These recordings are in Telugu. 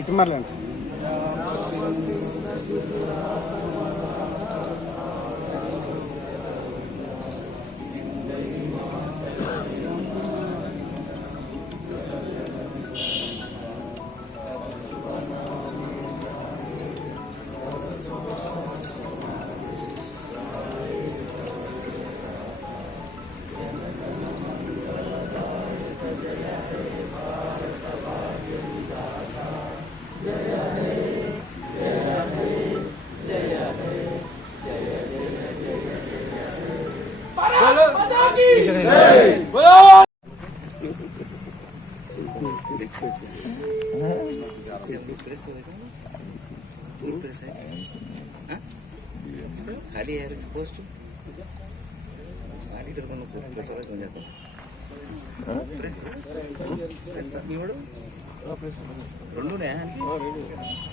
ఇటు మరలండి. खाली है एक्सपोज टू आडिटर को प्रेस वाला बन जाता है प्रेस प्रेस निवड़ రెండునే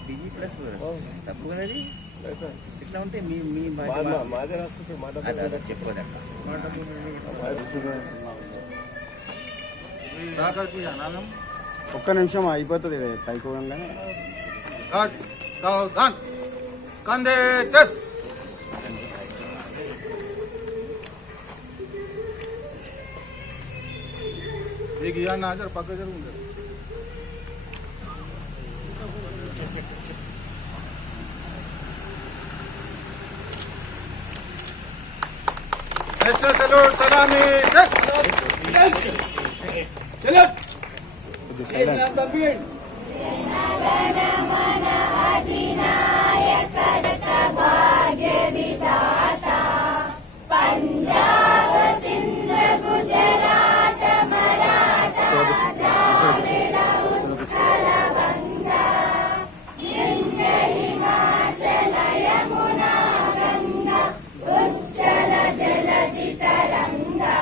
డీజీ ప్లస్ తప్పు కదా అది ఇట్లా ఉంటే మీ మీ మాదే రాసుకుంటే మాట చెప్పండి ఒక్క నిమిషం అయిపోతుంది పైకోగానే కందే చెస్ एक या ना जर पक्का जरूर नेशनल सैल्यूट सलामी सैल्यूट पंजाब सिंध गुजरात हिमाचल यमुना गंगा उच्चल जलधि तरंगा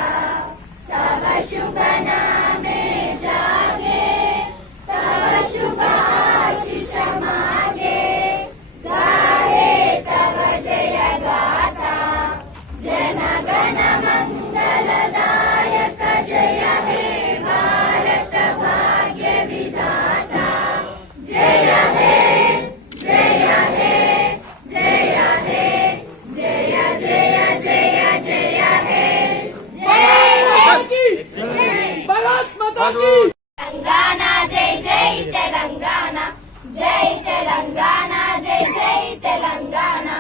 तव शुभ नामे जागे तव शुभ आशीष मागे गाहे तव जय गाथा जन गण मंगलदायक जय हे भारत भाग्य विधाता जय हे जय हे जय हे जय जय जय जय हे तेलंगाना जय जय तेलंगाना जय तेलंगाना जय जय तेलंगाना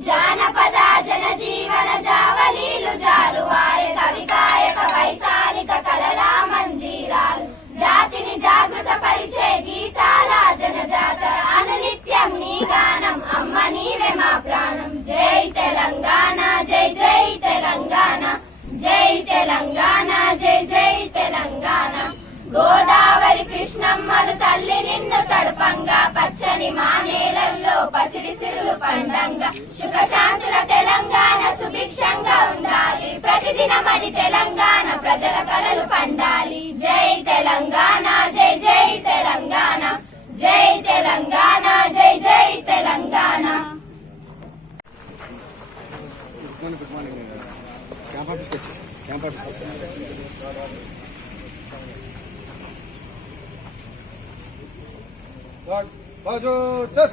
జానపద జనజీవన జావలీలు జారువారే కవి గాయక వైచాలిక కళల మంజీరాలు జాతిని జాగృత పరిచే గీతాల జనజాత అనునిత్యం నీ గానం అమ్మ నీవే మా ప్రాణం జై తెలంగాణ జై జై తెలంగాణ జై తెలంగాణ జై జై తెలంగాణ గోదావరి కృష్ణమ్మలు తల్లి నిన్ను తడుపంగా పచ్చని మా నేలల్లో పసిడి సిరులు పండంగా సుఖ శాంతుల తెలంగాణ సుభిక్షంగా ఉండాలి ప్రతిదినమది తెలంగాణ ప్రజల కలలు పండాలి జై తెలంగాణ జై జై తెలంగాణ జై తెలంగాణ జై జై తెలంగాణ बाजू चल